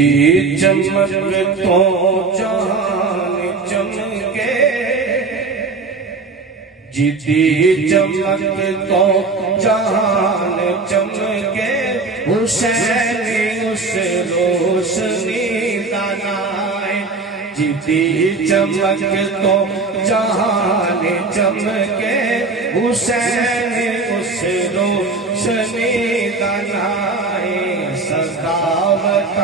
چمک تو جہان چمکے، جیتی چمک تو جہان چمکے، حسین اس روشنی دانائے۔ جیتی چمک تو جہان چمکے، حسین اس روشنی دانائے۔ سخاوت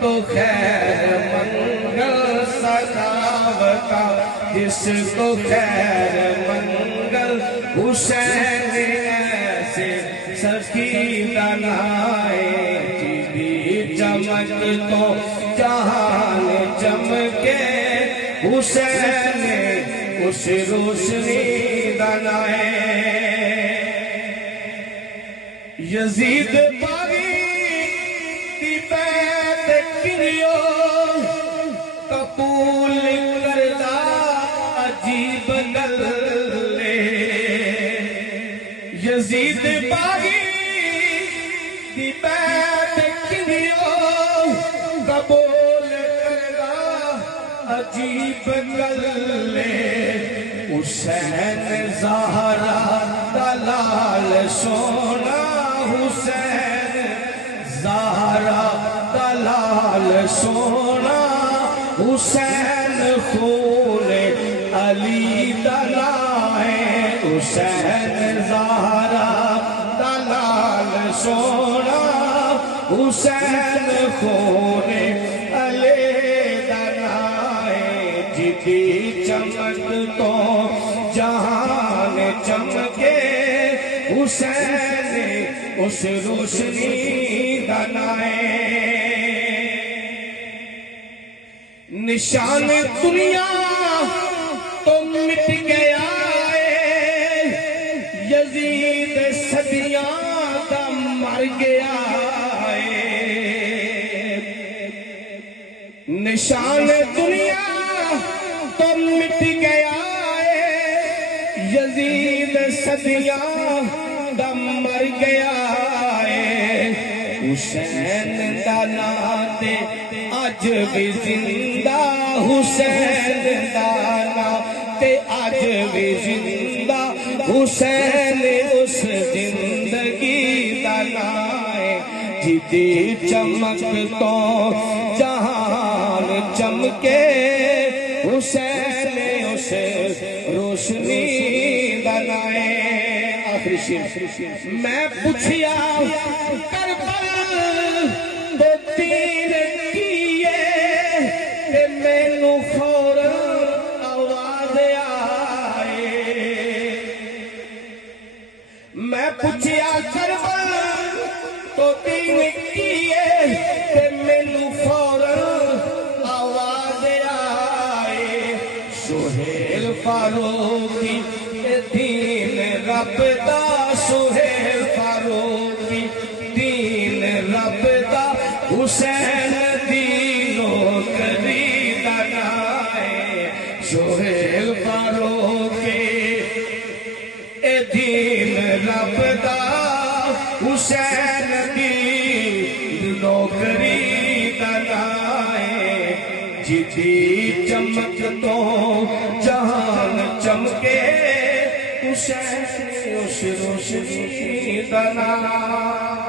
تو خیر منگل، سخاوت جس کو خیر منگل، حسین ایسے سخی بنائے۔ جیتی چمک تو جہان چمکے، حسین اس روشنی بنائے۔ یزید باغی دی بیت کریو، قبول کردہ عجیب گلے۔ یزید باغی دی بیت کریو، قبول کردہ عجیب گلے۔ حسین زہرا دلال سونا، حسین زہرا دلال سونا، حسین خون علی دلائے۔ حسین زہرا دلال سونا، حسین خون علی دلائے۔ جیتی چمک تو جہان چمکے، حسین اس روشنی بنائے۔ نشان دنیا تو مٹ گیا ہے، یزید صدیاں دا مر گیا ہے۔ نشان دنیا تو مٹ گیا ہے، یزید صدیاں دا مر گیا ہے۔ حسین دا نام تے آج بھی زندہ، حسین دا نام تے آج بھی زندہ، حسین اس زندگی دا نام ہے۔ جیتی چمک تو جہان چمکے، حسین اس روشنی بنائے۔ آخری شیر میں پوچھیا کربل تو تیر کیے، تے مینوں فوراً آواز آئے۔ میں پوچھیا کربل تو تیر کیے، تے مینوں فوراً آواز آئے۔ سہیل فاروقی دین رب دا، سہیل فاروقی دین رب دا، حسین دینوں کری دنائے۔ سہیل فاروقی دین رب دا، حسین دینوں کری دنائے۔ جیتی چمک تو جہان چمکے، حسین اس روشنی بنائے۔